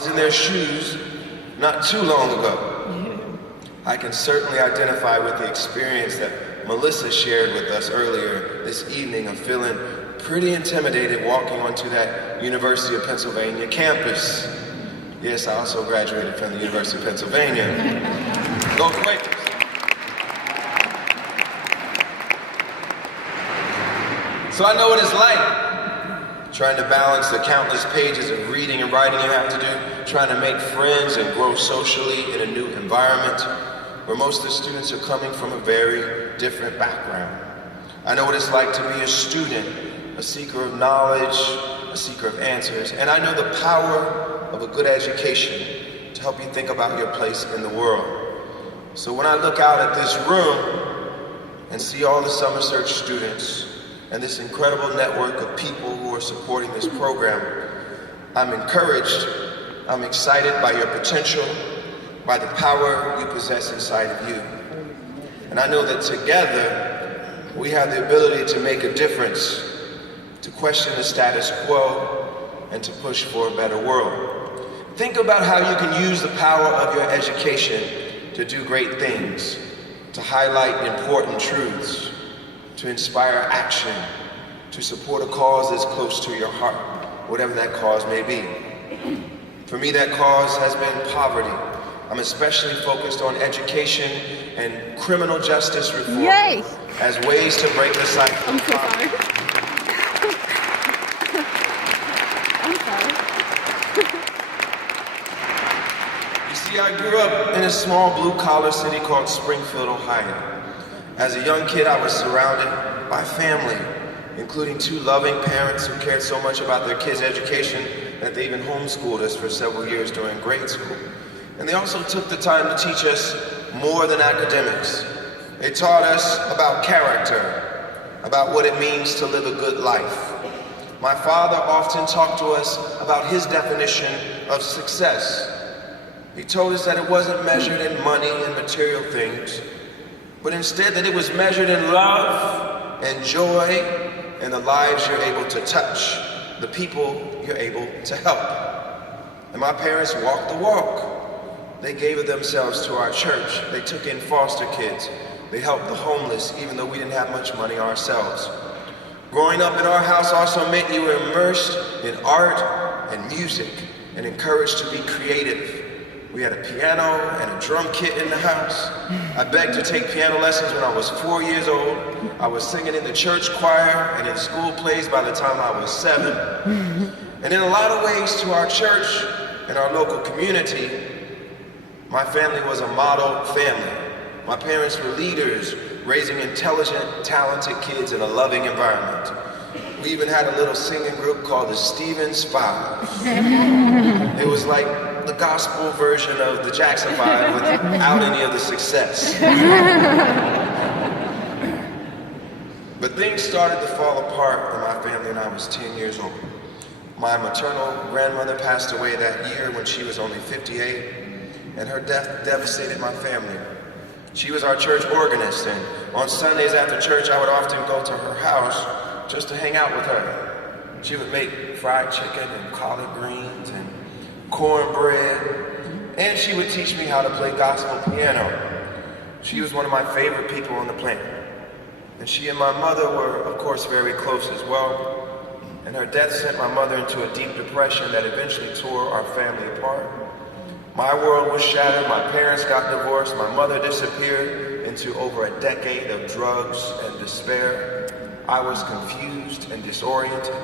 was in their shoes not too long ago. I can certainly identify with the experience that Melissa shared with us earlier this evening of feeling pretty intimidated walking onto that University of Pennsylvania campus. Yes, I also graduated from the University of Pennsylvania. Go Quakers. So I know what it's like, trying to balance the countless pages of reading and writing you have to do, trying to make friends and grow socially in a new environment where most of the students are coming from a very different background. I know what it's like to be a student, a seeker of knowledge, a seeker of answers, and I know the power of a good education to help you think about your place in the world. So when I look out at this room and see all the Summer Search students and this incredible network of people who are supporting this program, I'm encouraged, I'm excited by your potential, by the power you possess inside of you. And I know that together, we have the ability to make a difference, to question the status quo, and to push for a better world. Think about how you can use the power of your education to do great things, to highlight important truths, to inspire action, to support a cause that's close to your heart, whatever that cause may be. For me, that cause has been poverty. I'm especially focused on education and criminal justice reform as ways to break the cycle. I'm so sorry. I'm sorry. You see, I grew up in a small blue-collar city called Springfield, Ohio. As a young kid, I was surrounded by family, including two loving parents who cared so much about their kids' education that they even homeschooled us for several years during grade school. And they also took the time to teach us more than academics. They taught us about character, about what it means to live a good life. My father often talked to us about his definition of success. He told us that it wasn't measured in money and material things, but instead that it was measured in love and joy and the lives you're able to touch, the people you're able to help. And my parents walked the walk. They gave of themselves to our church. They took in foster kids. They helped the homeless, even though we didn't have much money ourselves. Growing up in our house also meant you were immersed in art and music and encouraged to be creative. We had a piano and a drum kit in the house. I begged to take piano lessons when I was 4 years old. I was singing in the church choir and in school plays by the time I was 7. And in a lot of ways to our church and our local community, my family was a model family. My parents were leaders, raising intelligent, talented kids in a loving environment. We even had a little singing group called the Stevens Five. It was like the gospel version of the Jackson 5 without any of the success. But things started to fall apart in my family when I was 10 years old. My maternal grandmother passed away that year when she was only 58, and her death devastated my family. She was our church organist, and on Sundays after church, I would often go to her house just to hang out with her. She would make fried chicken and collard greens and cornbread, and she would teach me how to play gospel piano. She was one of my favorite people on the planet. And she and my mother were, of course, very close as well. And her death sent my mother into a deep depression that eventually tore our family apart. My world was shattered, my parents got divorced, my mother disappeared into over a decade of drugs and despair. I was confused and disoriented.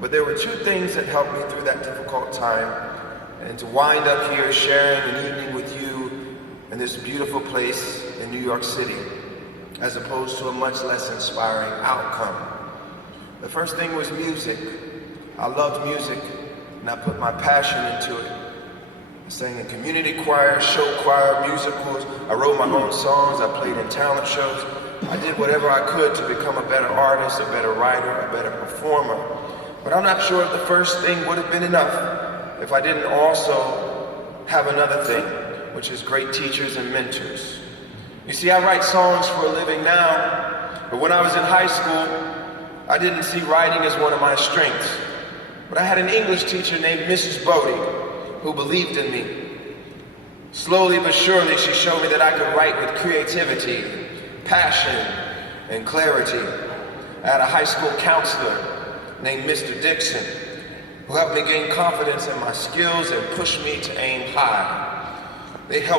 But there were two things that helped me through that difficult time, and to wind up here sharing an evening with you in this beautiful place in New York City, as opposed to a much less inspiring outcome. The first thing was music. I loved music, and I put my passion into it. I sang in community choir, show choir, musicals. I wrote my own songs. I played in talent shows. I did whatever I could to become a better artist, a better writer, a better performer. But I'm not sure if the first thing would have been enough if I didn't also have another thing, which is great teachers and mentors. You see, I write songs for a living now, but when I was in high school, I didn't see writing as one of my strengths. But I had an English teacher named Mrs. Bodie, who believed in me. Slowly but surely, she showed me that I could write with creativity, passion, and clarity. I had a high school counselor named Mr. Dixon, who helped me gain confidence in my skills and pushed me to aim high. They helped